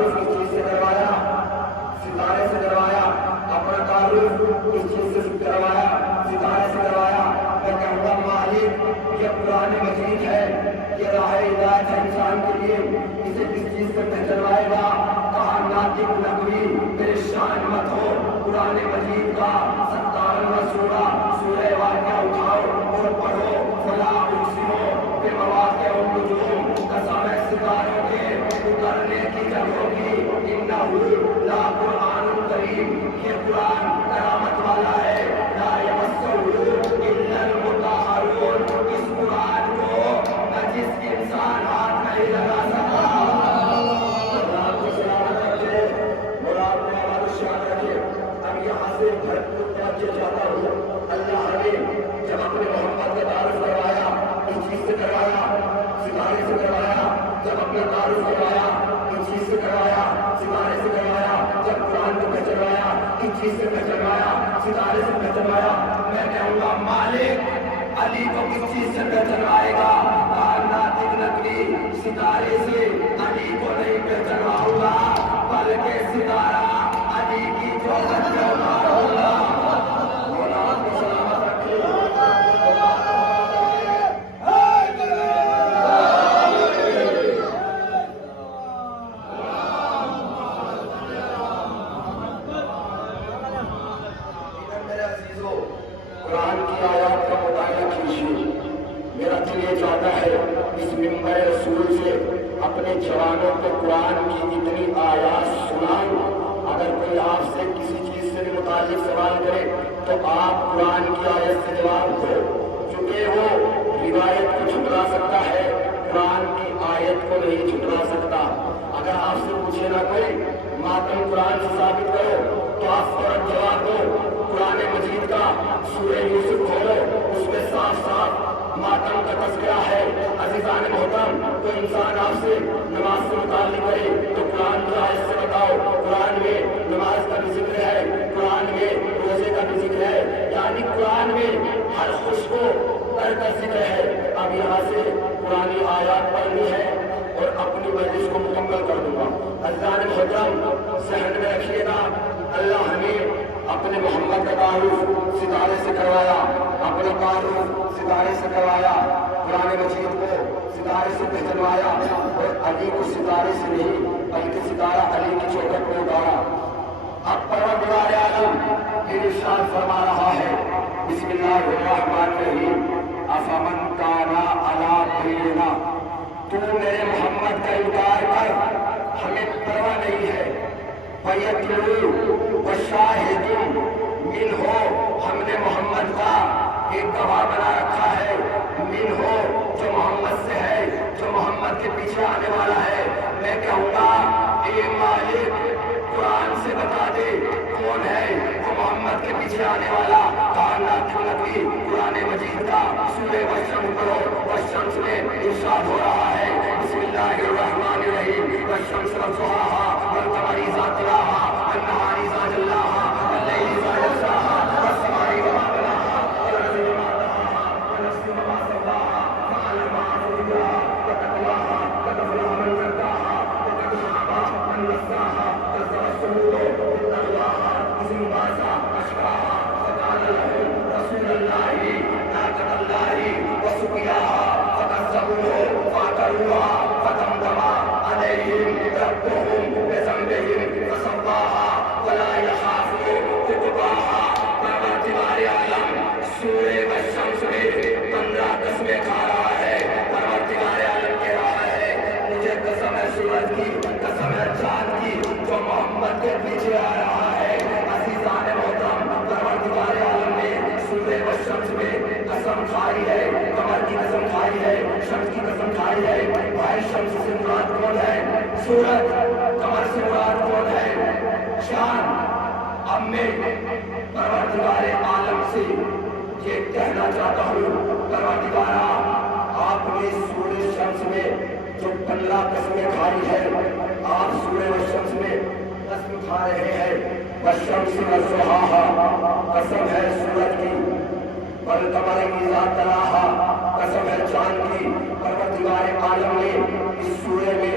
تعارف کس چیز سے کروایا؟ ستارے سے کروایا. اپنا تعارف کس چیز سے کروایا؟ ستارے سے کروایا. میں کہوں گا مالک یہ قرآن مجید ہے، یہ راہ ہدایت ہے انسان کے لیے، اسے کس چیز سے پہچانوائے گا؟ کہا ناطق نقوی پریشان مت ہو، قرآن مجید کا 57واں سورہ سورہ واقعہ اٹھاؤ اور پڑھو. فلا اقسم بمواقع النجوم، قسم ہے ستاروں کے اترنے کی جگہوں کی. انہ لا قرآن کریم، یہ قرآن کرامت والا ہے. لا یمسہ الا المطہرون، اس قرآن کو نجس انسان ہاتھ نہیں لگا سکتا. اللہ کو سلامت رکھے اور آپ نے ہماری شان رکھے. اب یہاں سے گھر کو پہنچے جاتا ہوں. اللہ نے جب اپنے محمد کا تعارف کروایا، اس چیز سے کروایا، ستارے سے کروایا. جب اپنا تعارف کروایا، اس چیز سے کروایا، ستارے سے کروایا. جب قرآن کو پہچانوایا، اس چیز سے پہچانوایا، ستارے سے پہچانوایا. میں کہوں گا مالک علی کو کس چیز سے پہچانوائے گا؟ ناطق نقوی ستارے سے. علی کو نہیں پہچانواؤں گا بلکہ ستارہ علی کی جو ہوگا. قرآن کی آیات کا مطالعہ کیجیے. میرا دل یہ چاہتا ہے اس منبر رسول سے اپنے جوانوں کو قرآن کی اتنی آیات سناؤں. اگر کوئی آپ سے کسی چیز سے متعلق سوال کرے تو آپ قرآن کی آیت سے جواب دو. چونکہ وہ روایت کو جھٹلا سکتا ہے، قرآن کی آیت کو نہیں جھٹلا سکتا. اگر آپ سے پوچھے نہ کوئی ماتم قرآن سے ثابت کرو تو آپ فوراً جواب دو. قرآن مجید کا سورہ یوسف کھولو، اس میں صاف صاف ماتم کا تذکرہ ہے. عزیزان محترم، کوئی انسان آپ سے نماز سے متعلق کرے تو قرآن کی آیت سے بتاؤ. قرآن میں نماز کا بھی ذکر ہے، قرآن میں روزے کا بھی ذکر ہے، یعنی قرآن میں ہر خوش کو کر کا ذکر ہے. اب یہاں سے قرآن آیات پڑھنی ہے اور اپنی مجلس کو مکمل کر دوں گا. عزیزان محترم، ذہن میں رکھیے گا اللہ ہمیں اپنے محمد کا تعارف ستارے سے کروایا، اپنا تعارف ستارے سے کروایا، قرآن مجید کو ستارے سے پہچانوایا اور علی کو ستارے سے نہیں بلکہ ستارہ علی کی چوکھٹ میں اتارا. اب پروردگار عالم ارشاد فرما رہا ہے، بسم اللہ الرحمن الرحیم، افمن کان علی بینہ، تو میرے محمد کا انکار کر، ہمیں پرواہ نہیں ہے. وَيَتْلُو وَشَاهِدٌ مِّنْهُ، ہم نے محمد کا ایک گواہ بنا رکھا ہے. منہ جو محمد سے ہے، جو محمد کے پیچھے آنے والا ہے. میں کہوں گا اے مالک قرآن سے بتا دے کون ہے وہ محمد کے پیچھے آنے والا. ناطق نقوی قرآن مجید کا سورہ والشمس پڑھو. والشمس میں ارشاد ہو رہا ہے بسم اللہ الرحمن الرحیم، والشمس وضحاہا والقمر اذا تلاہا والنہار اذا جلاہا واللیل اذا یغشاہا والسماء وما بناہا والارض وما طحاہا ونفس وما سواہا فعلمہا فجورہا وتقواہا قد افلح من زکاہا وقد خاب من دساہا كذبت ثمود بالطغواہا إذ انبعث أشقاہا فقال لهم رسول الله ناقة الله وسقياها فكذبوه فعقروها فدمدم عليهم ربهم بذنبهم فسواها ولا يخاف عقباها. پروردگار عالم سورہ والشمس میں 15 قسمیں کھا رہا ہے. پروردگار عالم کہہ رہا ہے مجھے قسم ہے سورج کی، قسم ہے چاند کی جو محمد کے پیچھے آ رہا ہے. عزیزان محترم، پروردگار عالم نے سورہ والشمس میں قسم کھائی ہے، قمر کی قسم کھائی ہے، شمس کی قسم کھائی ہے. بھائی شمس سے مراد کون ہے؟ سورج. قمر سے مراد کون ہے؟ چاند. اب میں پروردگار عالم سے یہ کہنا چاہتا ہوں پروردگارا آپ نے سورہ شمس میں جو 15 قسمیں کھائی ہے، آپ سورہ والشمس میں قسم کھا رہے ہیں. والشمس وضحاہا قسم ہے سورج کی، والقمر اذا تلاہا قسم ہے چاند کی. پروردگار عالم نے اس سورے میں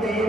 3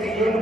3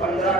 15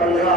15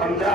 15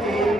3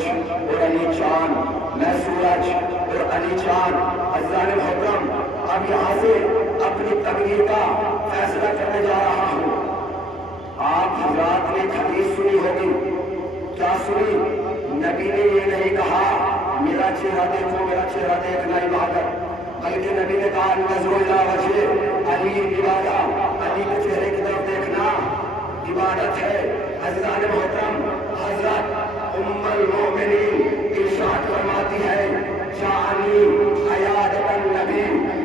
سورج اور علی چاند، میں سورج اور علی چاند عزیزان محترم اب یہاں سے اپنی تقریر کا فیصلہ کرنے جا رہا ہوں۔ آپ حضرات نے حدیث سنی ہوگی، کیا سنی؟ نبی نے یہ نہیں کہا میرا چہرہ دیکھو، میرا چہرہ دیکھنا عبادت، بلکہ نبی نے کہا نظر الی وجہ علی عبادت، علی کے چہرے کی طرف دیکھنا عبادت ہے۔ عزیزان محترم، حضرت ام المؤمنین ارشاد فرماتی ہے جاءنی عیادۃ النبی،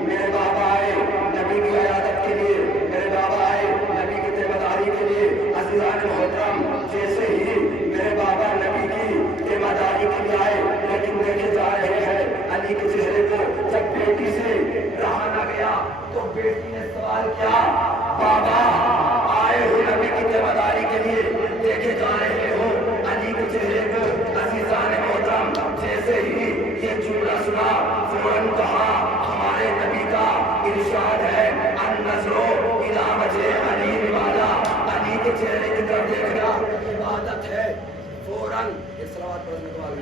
میرے بابا آئے نبی کی عیادت کے لیے، میرے بابا آئے نبی کی تیمارداری کے لیے۔ عزیزان محترم، جیسے ہی میرے بابا نبی کی تیمارداری کے لیے آئے، لیکن دیکھے جا رہے ہیں علی کے چہرے کو جب بیٹی سے رہا نہ گیا تو بیٹی نے سوال کیا، بابا آئے ہو نبی کی تیمارداری کے لیے، دیکھے جا رہے ہو علی کے چہرے کو۔ عزیزان محترم، جیسے ہی یہ جملہ سنا فوراً کہا ہمارے نبی کا ارشاد ہے النظر الی وجہ علی عبادت، علی کے چہرے کی طرف دیکھنا عبادت ہے۔ فوراً صلوات پڑھنے کے بعد